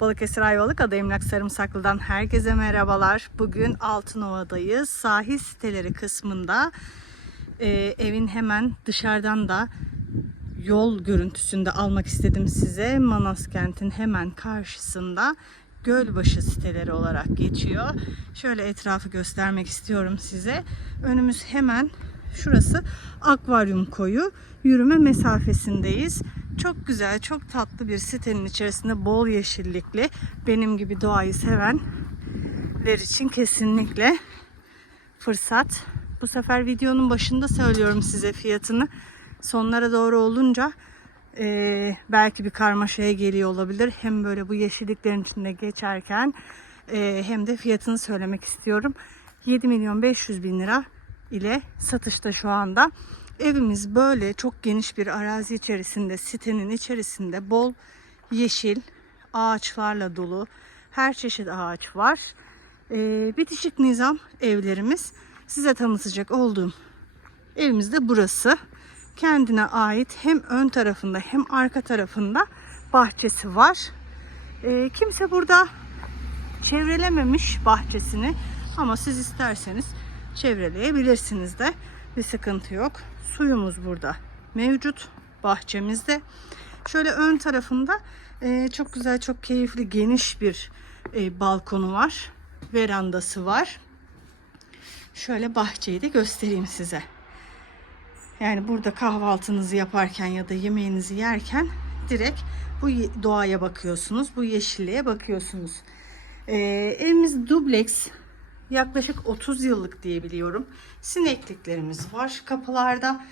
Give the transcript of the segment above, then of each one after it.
Balıkesir Ayvalık Ada Emlak Sarımsaklı'dan herkese merhabalar. Bugün Altınova'dayız. Sahil siteleri kısmında e, evin hemen dışarıdan da yol görüntüsünde almak istedim size. Manas kentin hemen karşısında Gölbaşı siteleri olarak geçiyor. Şöyle etrafı göstermek istiyorum size. Önümüz hemen şurası akvaryum koyu. Yürüme mesafesindeyiz. Çok güzel, çok tatlı bir sitenin içerisinde bol yeşillikli. Benim gibi doğayı sevenler için kesinlikle fırsat. Bu sefer videonun başında söylüyorum size fiyatını. Sonlara doğru olunca eee, belki bir karmaşaya geliyor olabilir. Hem böyle bu yeşilliklerin içinde geçerken eee, hem de fiyatını söylemek istiyorum. 7 milyon 500 bin lira ile satışta şu anda. Evimiz böyle çok geniş bir arazi içerisinde, sitenin içerisinde bol yeşil ağaçlarla dolu. Her çeşit ağaç var. Ee, bitişik nizam evlerimiz. Size tanıtacak olduğum evimiz de burası. Kendine ait hem ön tarafında hem arka tarafında bahçesi var. Ee, kimse burada çevrelememiş bahçesini ama siz isterseniz çevreleyebilirsiniz de bir sıkıntı yok. Suyumuz burada mevcut bahçemizde. Şöyle ön tarafında e, çok güzel, çok keyifli, geniş bir e, balkonu var. Verandası var. Şöyle bahçeyi de göstereyim size. Yani burada kahvaltınızı yaparken ya da yemeğinizi yerken direkt bu doğaya bakıyorsunuz. Bu yeşilliğe bakıyorsunuz. Ee, evimiz dubleks. Yaklaşık 30 yıllık diye biliyorum. Sinekliklerimiz var kapılarda.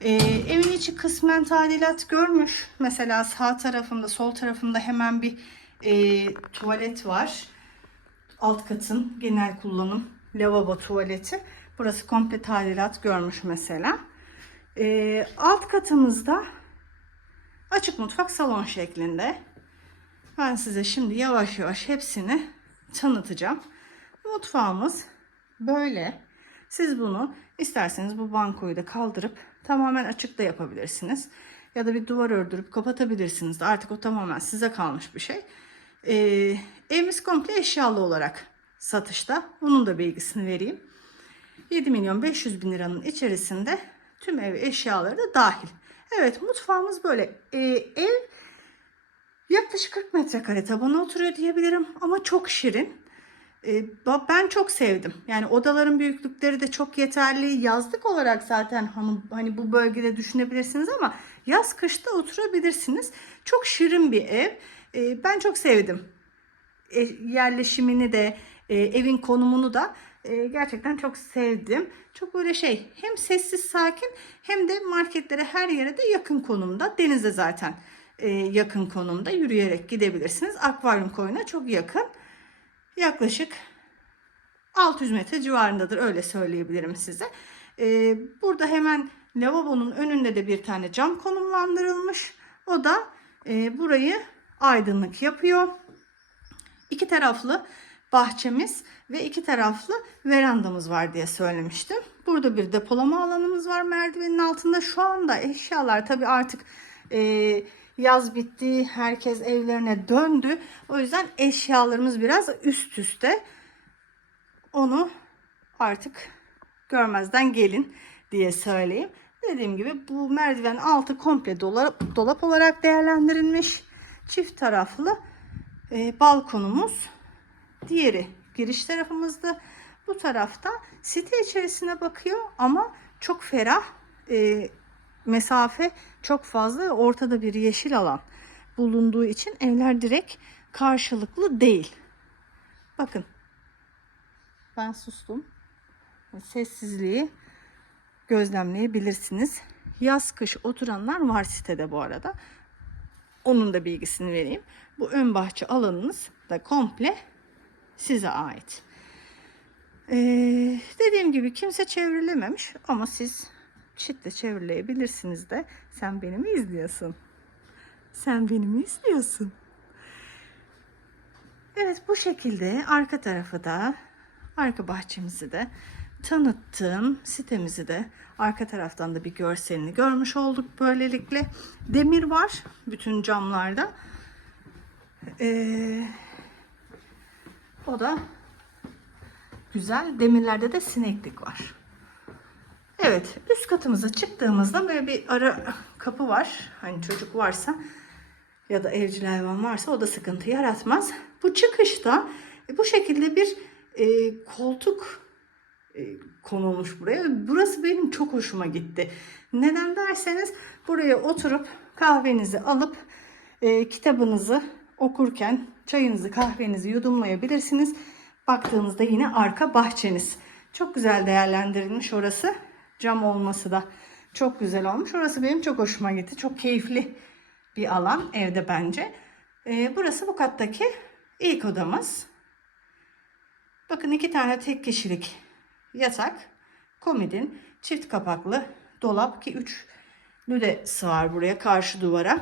Ee, evin içi kısmen tadilat görmüş. Mesela sağ tarafında, sol tarafında hemen bir e, tuvalet var. Alt katın genel kullanım lavabo tuvaleti. Burası komple tadilat görmüş mesela. Ee, alt katımızda açık mutfak salon şeklinde. Ben size şimdi yavaş yavaş hepsini tanıtacağım. Mutfağımız böyle. Siz bunu isterseniz bu bankoyu da kaldırıp tamamen açık da yapabilirsiniz. Ya da bir duvar ördürüp kapatabilirsiniz artık o tamamen size kalmış bir şey. Ee, evimiz komple eşyalı olarak satışta. Bunun da bilgisini vereyim. 7 milyon 500 bin liranın içerisinde tüm ev eşyaları da dahil. Evet mutfağımız böyle. Ee, ev yaklaşık 40 metrekare tabana oturuyor diyebilirim ama çok şirin. Ben çok sevdim. Yani odaların büyüklükleri de çok yeterli. Yazlık olarak zaten hani, hani bu bölgede düşünebilirsiniz ama yaz kışta oturabilirsiniz. Çok şirin bir ev. Ben çok sevdim. E, yerleşimini de e, evin konumunu da e, gerçekten çok sevdim. Çok böyle şey hem sessiz sakin hem de marketlere her yere de yakın konumda. Denize zaten yakın konumda yürüyerek gidebilirsiniz. Akvaryum koyuna çok yakın. Yaklaşık 600 metre civarındadır öyle söyleyebilirim size. E, burada hemen lavabonun önünde de bir tane cam konumlandırılmış. O da e, burayı aydınlık yapıyor iki taraflı bahçemiz ve iki taraflı verandamız var diye söylemiştim. Burada bir depolama alanımız var merdivenin altında. Şu anda eşyalar tabii artık e, yaz bitti. Herkes evlerine döndü. O yüzden eşyalarımız biraz üst üste. Onu artık görmezden gelin diye söyleyeyim. Dediğim gibi bu merdiven altı komple dolap, olarak değerlendirilmiş. Çift taraflı e, balkonumuz. Diğeri giriş tarafımızda. Bu tarafta site içerisine bakıyor ama çok ferah. E, mesafe çok fazla ortada bir yeşil alan bulunduğu için evler direkt karşılıklı değil. Bakın. Ben sustum. Sessizliği gözlemleyebilirsiniz. Yaz kış oturanlar var sitede bu arada. Onun da bilgisini vereyim. Bu ön bahçe alanınız da komple size ait. Ee, dediğim gibi kimse çevrilememiş ama siz çitle çevrileyebilirsiniz de. Sen beni mi izliyorsun? Sen beni mi izliyorsun? Evet bu şekilde arka tarafı da arka bahçemizi de tanıttım. Sitemizi de arka taraftan da bir görselini görmüş olduk böylelikle. Demir var bütün camlarda. Ee, o da güzel. Demirlerde de sineklik var. Evet, üst katımıza çıktığımızda böyle bir ara kapı var. Hani çocuk varsa ya da evcil hayvan varsa o da sıkıntı yaratmaz. Bu çıkışta e, bu şekilde bir e, koltuk e, konulmuş buraya. Burası benim çok hoşuma gitti. Neden derseniz buraya oturup kahvenizi alıp e, kitabınızı okurken çayınızı kahvenizi yudumlayabilirsiniz. Baktığınızda yine arka bahçeniz. Çok güzel değerlendirilmiş orası. Cam olması da çok güzel olmuş. Orası benim çok hoşuma gitti. Çok keyifli bir alan evde bence. E, burası bu kattaki ilk odamız. Bakın iki tane tek kişilik yatak, komodin, çift kapaklı dolap ki üçlü de sığar buraya karşı duvara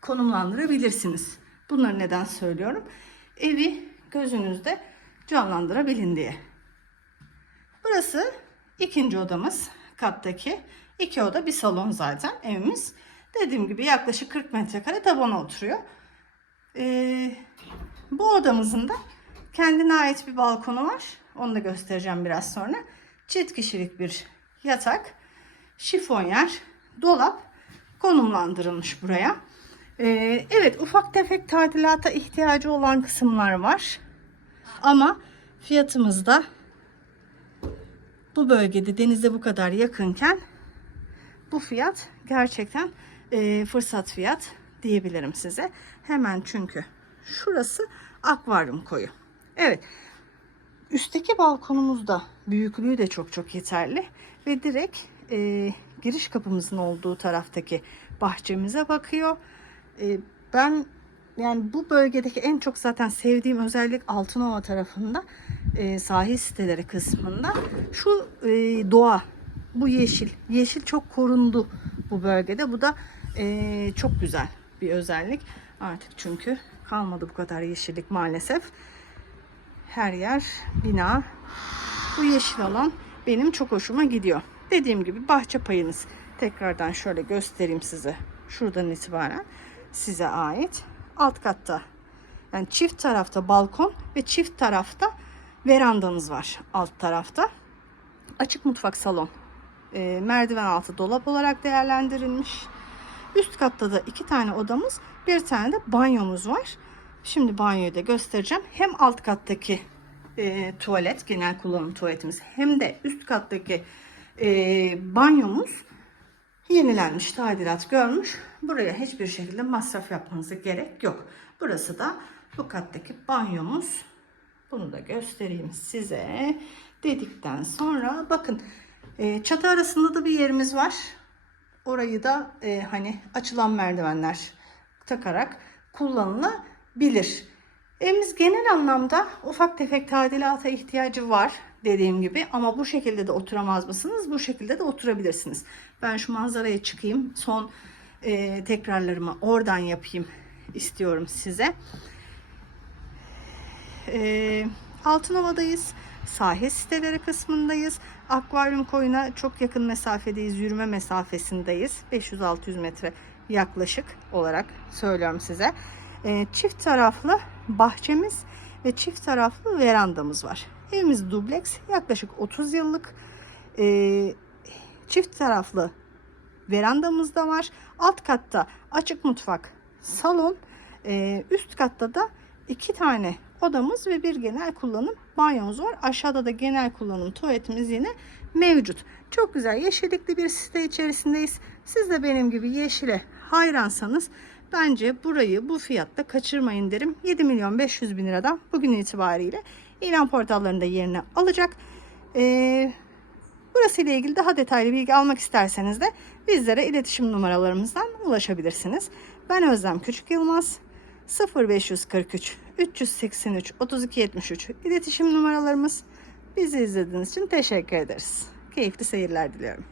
konumlandırabilirsiniz. Bunları neden söylüyorum? Evi gözünüzde canlandırabilin diye. Burası ikinci odamız kattaki. iki oda bir salon zaten evimiz. Dediğim gibi yaklaşık 40 metrekare tabana oturuyor. Ee, bu odamızın da kendine ait bir balkonu var. Onu da göstereceğim biraz sonra. Çift kişilik bir yatak, şifonyer, dolap konumlandırılmış buraya. Ee, evet ufak tefek tadilata ihtiyacı olan kısımlar var. Ama fiyatımız da bu bölgede denize bu kadar yakınken bu fiyat gerçekten e, fırsat fiyat diyebilirim size. Hemen çünkü şurası akvaryum koyu. Evet. Üstteki balkonumuzda büyüklüğü de çok çok yeterli ve direkt e, giriş kapımızın olduğu taraftaki bahçemize bakıyor. E, ben yani bu bölgedeki en çok zaten sevdiğim özellik Altınova tarafında e, sahil siteleri kısmında. Şu e, doğa bu yeşil. Yeşil çok korundu bu bölgede. Bu da e, çok güzel bir özellik. Artık çünkü kalmadı bu kadar yeşillik maalesef. Her yer bina. Bu yeşil alan benim çok hoşuma gidiyor. Dediğim gibi bahçe payınız. Tekrardan şöyle göstereyim size. Şuradan itibaren size ait alt katta yani çift tarafta balkon ve çift tarafta verandanız var alt tarafta. Açık mutfak salon. E, merdiven altı dolap olarak değerlendirilmiş. Üst katta da iki tane odamız, bir tane de banyomuz var. Şimdi banyoyu da göstereceğim. Hem alt kattaki e, tuvalet, genel kullanım tuvaletimiz hem de üst kattaki e, banyomuz yenilenmiş, tadilat görmüş. Buraya hiçbir şekilde masraf yapmanıza gerek yok. Burası da bu kattaki banyomuz. Bunu da göstereyim size. Dedikten sonra bakın e, çatı arasında da bir yerimiz var. Orayı da e, hani açılan merdivenler takarak kullanılabilir. Evimiz genel anlamda ufak tefek tadilata ihtiyacı var dediğim gibi ama bu şekilde de oturamaz mısınız? Bu şekilde de oturabilirsiniz. Ben şu manzaraya çıkayım. Son e, tekrarlarımı oradan yapayım istiyorum size. E, Altınova'dayız. Sahil siteleri kısmındayız. Akvaryum koyuna çok yakın mesafedeyiz. Yürüme mesafesindeyiz. 500-600 metre yaklaşık olarak söylüyorum size. E, çift taraflı bahçemiz ve çift taraflı verandamız var. Evimiz dubleks. Yaklaşık 30 yıllık e, çift taraflı verandamız da var. Alt katta açık mutfak, salon, e, üst katta da iki tane odamız ve bir genel kullanım banyomuz var. Aşağıda da genel kullanım tuvaletimiz yine mevcut. Çok güzel yeşillikli bir site içerisindeyiz. Siz de benim gibi yeşile hayransanız bence burayı bu fiyatta kaçırmayın derim. 7 milyon 500 bin liradan bugün itibariyle ilan portallarında yerini alacak. Ee, burası ile ilgili daha detaylı bilgi almak isterseniz de bizlere iletişim numaralarımızdan ulaşabilirsiniz. Ben Özlem Küçük Yılmaz. 0543 383 32 73 iletişim numaralarımız. Bizi izlediğiniz için teşekkür ederiz. Keyifli seyirler diliyorum.